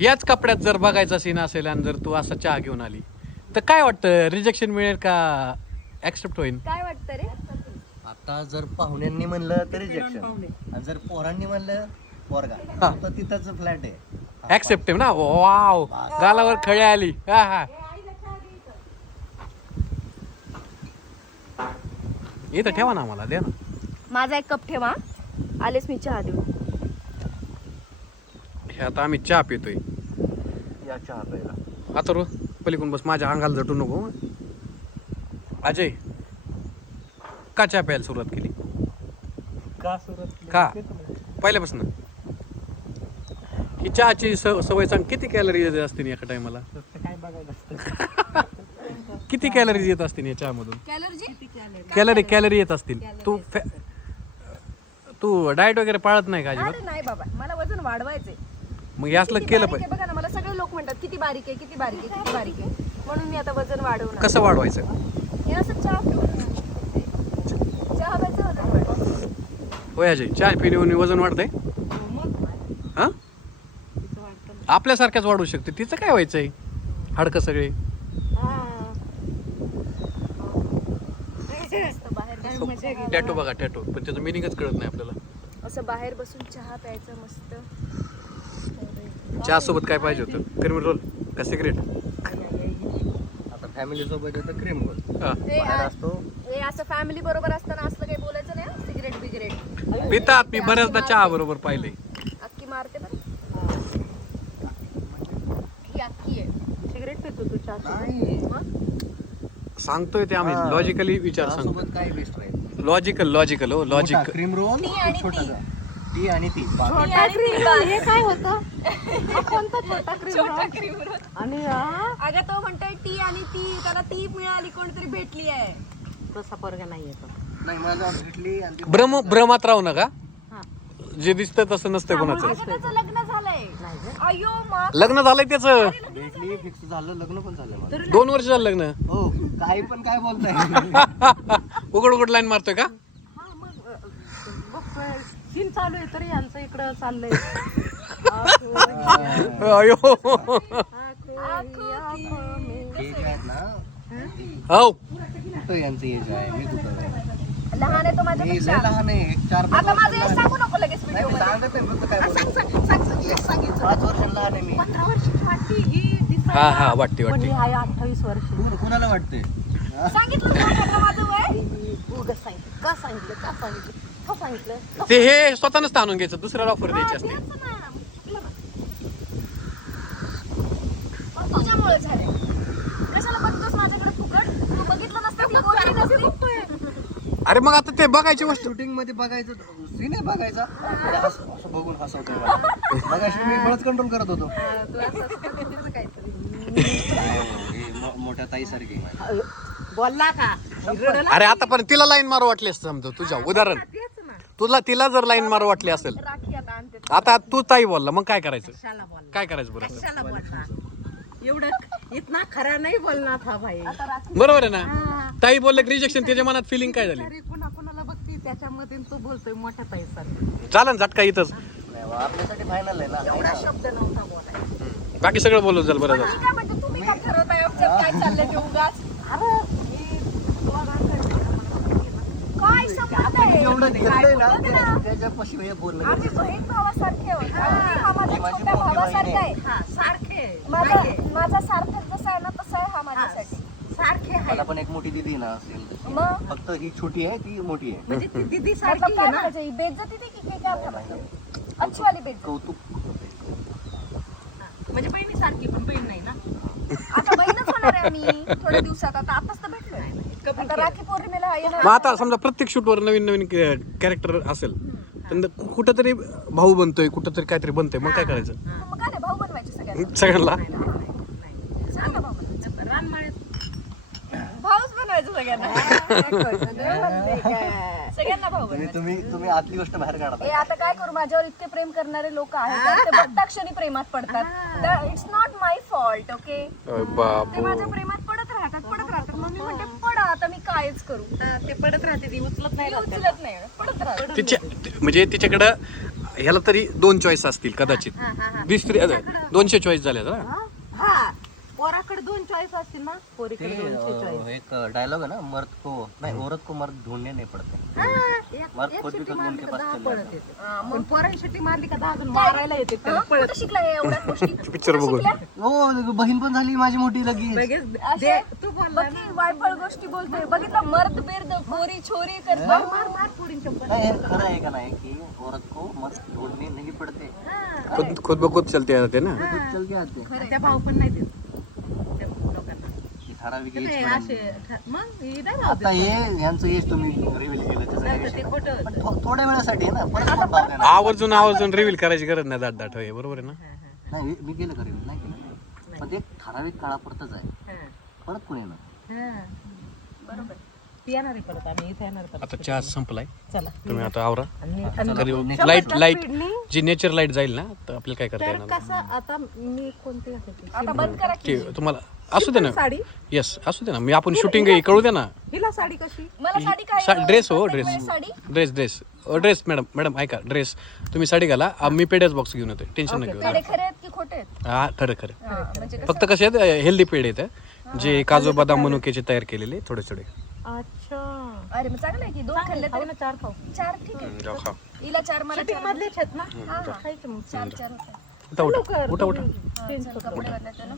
याच कपड्यात जर बघायचा सीन असेल आणि जर तू असा चहा घेऊन आली तर काय वाटतं, रिजेक्शन मिळेल का ऍक्सेप्ट होईल? काय वाटतं रे? आता जर पाहुण्यांनी म्हणलं तर रिजेक्शन, आणि जर पोरांनी म्हणलं पोरगा तर तिथंच फ्लॅट आहे. ऍक्सेप्ट ना. वाव, गालावर खळी आली. हा हा, इथं ठेवा ना, मला द्या ना. माझा एक कप ठेवा, आलेच मी चहा देऊ. हे आता आम्ही चहा पितोय. या चहा प्यायला. आता रो पलीकडून बस, माझ्या अंगाला झटू नको. अजय, का चहा प्यायला सुरुवात केली? का पहिल्यापासून ही चहाची सवय सांग. किती कॅलरीज येत असतील एका टायमाला? किती कॅलरीज येत असतील या चहामधून? कॅलरी येत असतील. तू डाएट वगैरे पाळत नाही का अजिबात? नाही बाबा, मला वजन वाढवायचंय. मग यासलं केलं बारीक आहे पाहिजे. बघा ना, मला सगळे लोक म्हणतात किती बारीक आहे, किती बारीक आहे, किती बारीक आहे. म्हणून मी आता वजन वाढवणार. कसं वाढवायचं? हे असं चहा प्यायचं वजन वाढवायचं. होय अजय, चहा पिऊन वजन वाढतंय? हा, आपल्यासारख्याच वाढू शकते. तिचं काय व्हायचंय? हाडकं सगळे. टॅटो बघा, टॅटो, पण त्याचं मिनिंगच कळत नाही आपल्याला. असं बाहेर बसून चहा प्यायचं मस्त. चहा सोबत काय पाहिजे होतं? क्रीम रोल का सिगरेट? आता फॅमिली सोबत येतं क्रीम रोल, हा. बाहेर असतो. हे असं फॅमिली बरोबर असताना असलं काही बोलायचं नाही. सिगरेट बिगरेट पितात. मी बऱ्याचदा चहा बरोबर पाहिले. अक्की मारते बरं. ही अक्की आहे. सिगरेट पितो तू चहा नाही, सांगतोय ते आम्ही लॉजिकली विचार सांगतो. सोबत काय बेस्ट राहील? लॉजिकल हो, लॉजिक. क्रीम रोल छोटा, टी आणि ती. हे काय होतं? कोणता छोटा क्रीम रोल? आणि अगं तो म्हणतोय टी आणि ती, त्याला ती मिळाली, कोणतरी भेटली आहे. तसा पोरगा नाही येतो. नाही, मला भेटली आणि ती भ्रमात राहू नका. जे दिसतं तसं नसतं कोणाचं. अगं त्याचं लग्न झालंय. अयो मा, लग्न झालंय त्याचं. भेटली, फिक्स झालं, लग्न पण झालं माझं. 2 वर्ष झालं लग्न. हो, काही पण काय बोलताय? उघड लाईन मारतोय का? सीन चालू आहे तरी यांचं इकडं चाललंय. अयो, हे जे आहेत ना, हो, कुठं यांचं एज आहे, मी कुठं आहे? लहान आहे तो हे माझ्यापेक्षा. लय लहान आहे, 4-5 आता माझं वर्ष हे सांगू नको लगेच व्हिडिओ मध्ये. सांगत आहे, फक्त काय बोलतो. सांगितलं 5 वर्ष लहान आहे मी. 15 वर्षाची वाटती ही. हा हा, वाटते पण वाटते. ही आहे 28 वर्ष. कुणाला वाटते? सांगितलं तुला माझं वय? उगाच सांगितलं. का सांगितलं? का सांगितलं? का सांगितलं? ते हे स्वतः नसतं आणून घ्यायचं, दुसऱ्याला ऑफर द्यायची असते. तेच ना. तुझ्यामुळे झाले. कशाला बघतोस माझ्याकडे फुकट? तू बघितलं नसतं ती गोष्टी नसती. अरे मग आता ते बघायची गोष्ट. शूटिंग मध्ये बघायचं सीन आहे बघायचा, असं बघून हसवतोय मला. मगाशी मी बळच कंट्रोल करत होतो. तू असं तुझं काहीतरी. मोठ्या ताईसारखी. बोलला का? अरे आता पण तिला लाईन मारू वाटली असतं समजा, तुझ्या उदाहरण. तिला जर लाईन मारू वाटली असेल, राखी आता आणते. आता तू ताई बोलला, मग काय करायचं? कशाला बोलला? काय करायचं बरं? कशाला बोलला? एवढं इतना खरा नाही बोलना था भाई. आता राखी बरोबर आहे ना? ताई बोललं की रिजेक्शन, त्याच्या मनात फिलिंग काय झाली? तरी कुणाला बघती त्याच्यामध्ये तू बोलतोय मोठ्या ताईसारखं. झालं ना झटका इथंच. आपल्यासाठी फायनल आहे ना. एवढा शब्द नव्हता बोलायचा. बाकी सगळं बोलून झालं बरं झालं. मी काय म्हणते, तुम्ही काय ठरवताय आमच्यात काय चाललंय ते उगाच? काय संबंध आहे? जेवढं दिसतंय ना, बघ ना. त्याच्यापाशी हे बोलणं. आम्ही बहीण भावासारखे आहोत. हा माझ्या छोट्या भावासारखा आहे. सारखे. माझा सार्थक जसा आहे ना तसा आहे हा माझ्यासाठी. सारखे आहे. मला पण एक मोठी दिदी ना असेल. मग फक्त ही छोटी आहे, ती मोठी आहे. म्हणजे ती दीदी सारखी आहे ना. बेइज्जती ती की काय मतलब अच्छी वाली बेइज्जती. कौतुक. म्हणजे बहिणी सारखी पण बहीण नाही ना. आता बहीणच होणार आहे आम्ही थोड्या दिवसात. आताच तर भेटलोय. आता राखी पौर्णिमेला येणार. मग आता समजा प्रत्येक शूटवर नवीन कॅरेक्टर असेल, तर कुठंतरी भाऊ बनतोय, कुठंतरी काहीतरी बनतंय, मग काय करायचं? मग काय नाही, भाऊ बनवायचे सगळ्यांना. सगळ्यांना सांगा भाऊ भाऊच बनवायचं सगळ्यांना. सगळ्यांना भाऊ बनवायचं. तुम्ही आतली गोष्ट बाहेर काढता. ए आता काय करू, माझ्यावर इतके प्रेम करणारे लोक आहेत, ते बघता क्षणी प्रेमात पडतात. It's not my fault. Okay, ते बाबू, माझ्या प्रेमात पडत राहतात. मग मी म्हणते पडा, आता मी कायच करू. ते पडत राहते, ती उचलत नाही, पडत राहते. म्हणजे तिच्याकडं ह्याला तरी 2 चॉईस असतील कदाचित. दुसरी 200 चॉईस झाल्या ना. हा पोराकडे 2 चॉईस असतील ना, पोरीकडे 200 चॉईस. एक डायलॉग है ना, मर्द को नहीं औरत को मर्द ढूंढने नहीं पड़ते. मर्द खुद भी खुद उनके पास चले जाते हैं. पण पोरांसाठी मारली का दहा अजून मारायला येते त्याला पळत. शिकला एवढ्या गोष्टी पिक्चर बघून. हो बहीण पण झाली माझी मोठी लगेच. तू बोलला ना, बघी वायफळ गोष्टी बोलतोय. बघितलं मर्द बिर्द पोरी छोरी कर मार पोरींच्या नहीं, ये खरा है का नहीं कि औरत को मर्द ढूंढने नहीं पड़ते, खुद ब खुद चलते जाते ना. खुद चल के आते हैं. त्या भाऊ पण नाही देत त्या लोकांना. ही ठराविक ते एज असे मग हे नाही भाऊ आता हे यांचं एज तुम्ही रिव्हील केलं त्याचं काय देत. विषय? ते खोटं पण थोड्या वेळासाठी आहे ना, परत कोण भाव देणार? आवर्जून रिव्हील करायची गरज नाही. दाट होय, बरोबर आहे ना. नाही मी केलं का रिव्हील? नाही केलं. पण ते ठराविक काळापुरतंच आहे, परत कोण येणार? बरोबर. ती येणार आहे परत, आम्ही इथे येणार परत. आता चहा संपलाय, चला तुम्ही आता आवरा. आणि तरी शंभर लाईट स्पीडनी जी नेचर लाईट जाईल ना, तर आपल्याला काय करता तर येणार कसं आता मी कोणती घालायची? आता बंद करा की. की तुम्हाला असू दे ना. साडी येस असू दे ना. मी आपण शूटिंग कळू दे ना. हिला साडी कशी? मला साडी काय ड्रेस हो प्रत्येक ड्रेस वेळेस साडी ड्रेस मॅडम ऐका. ड्रेस तुम्ही साडी घाला, मी पेड्याच बॉक्स घेऊन येतो. टेन्शन नका घेऊ. पेढे खरे आहेत की खोटे आहेत? हा खरं हा, म्हणजे फक्त कसे आहेत, हेल्दी पेढे आहेत जे काजू बदाम मनुक्याचे तयार केलेले थोडे थोडे. अच्छा अरे मग चांगलं आहे की 2 खाल्ले खाऊ तरी ना, 4 खाऊ. 4 ठीक आहे. जाऊ खा. हिला 4 मला शूटिंग 4 मधलेच आहेत ना, खायचं मग. 4 होते. उठा. लवकर, उठा. चेंज चल, कपडे बदलायचे ना.